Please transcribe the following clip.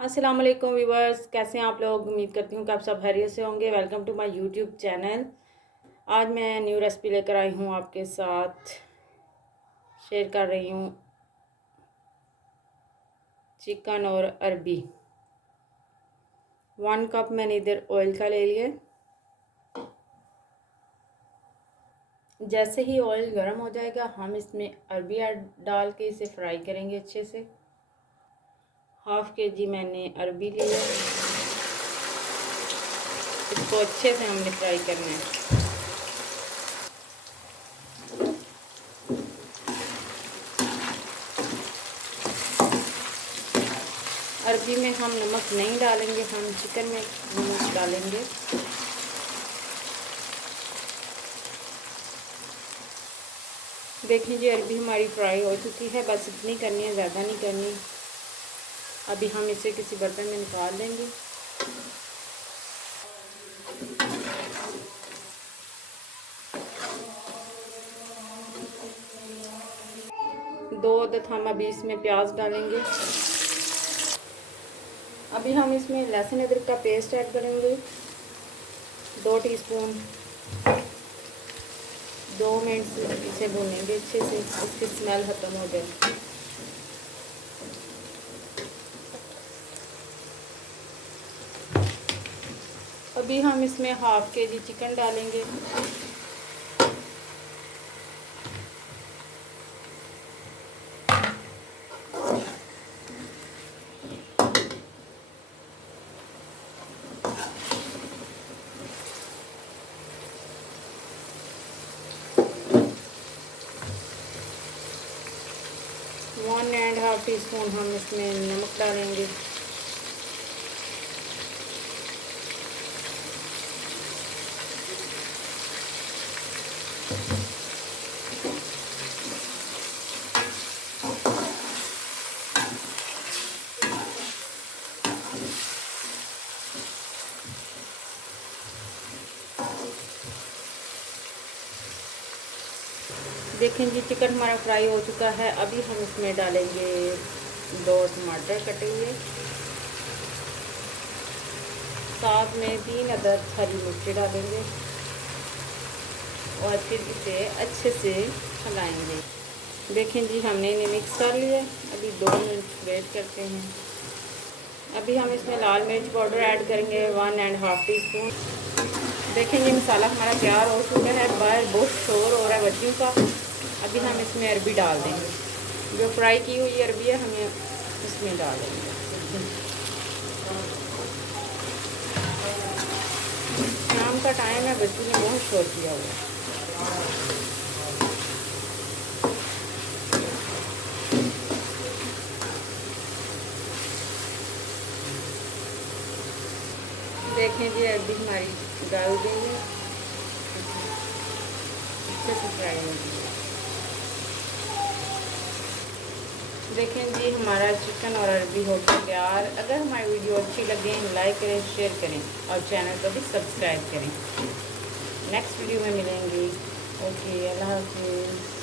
अस्सलाम वालेकुम व्यूवर्स, कैसे हैं आप लोग। उम्मीद करती हूँ कि आप सब खैरियत से होंगे। Welcome to my YouTube channel. आज मैं न्यू रेसिपी लेकर आई हूँ, आपके साथ शेयर कर रही हूँ चिकन और अरबी। 1 कप मैंने इधर ऑयल का ले लिया। जैसे ही ऑयल गर्म हो जाएगा हम इसमें अरबी डाल के इसे फ्राई करेंगे अच्छे से। 1/2 kg मैंने अरबी लिया, इसको अच्छे से हमने फ्राई करना है। अरबी में हम नमक नहीं डालेंगे, हम चिकन में नमक डालेंगे। देख लीजिए अरबी हमारी फ्राई हो चुकी है, बस इतनी करनी है, ज़्यादा नहीं करनी। अभी हम इसे किसी बर्तन में निकाल लेंगे। दो अदद हम अभी इसमें प्याज डालेंगे। अभी हम इसमें लहसुन अदरक का पेस्ट ऐड करेंगे, 2 टीस्पून। 2 मिनट इसे भूनेंगे अच्छे से, इसकी स्मेल ख़त्म हो जाए। अभी हम इसमें 1/2 kg चिकन डालेंगे। One and half tea spoon हम इसमें नमक डालेंगे। देखें जी चिकन हमारा फ्राई हो चुका है। अभी हम इसमें डालेंगे 2 टमाटर कटे हुए, साथ में 3 अदद हरी मिर्ची डालेंगे और फिर इसे अच्छे से चलाएंगे। देखें जी हमने इन्हें मिक्स कर लिया। अभी 2 मिनट वेट करते हैं। अभी हम इसमें लाल मिर्च पाउडर ऐड करेंगे 1 एंड हाफ टी स्पून। देखेंगे मसाला हमारा तैयार हो चुका है। बाहर बहुत शोर हो रहा है बच्चियों का। अभी हम इसमें अरबी डाल देंगे, जो फ्राई की हुई अरबी है हमें इसमें डाल देंगे। शाम का टाइम है, बच्चों ने बहुत शोर किया हुआ है। देखें जी अरबी हमारी डाल देंगे, अच्छे से फ्राई हो गई। देखें जी हमारा चिकन और अरबी हो गया तैयार। अगर हमारी वीडियो अच्छी लगे लाइक करें, शेयर करें और चैनल को भी सब्सक्राइब करें। नेक्स्ट वीडियो में मिलेंगे। ओके, अल्लाह हाफिज़।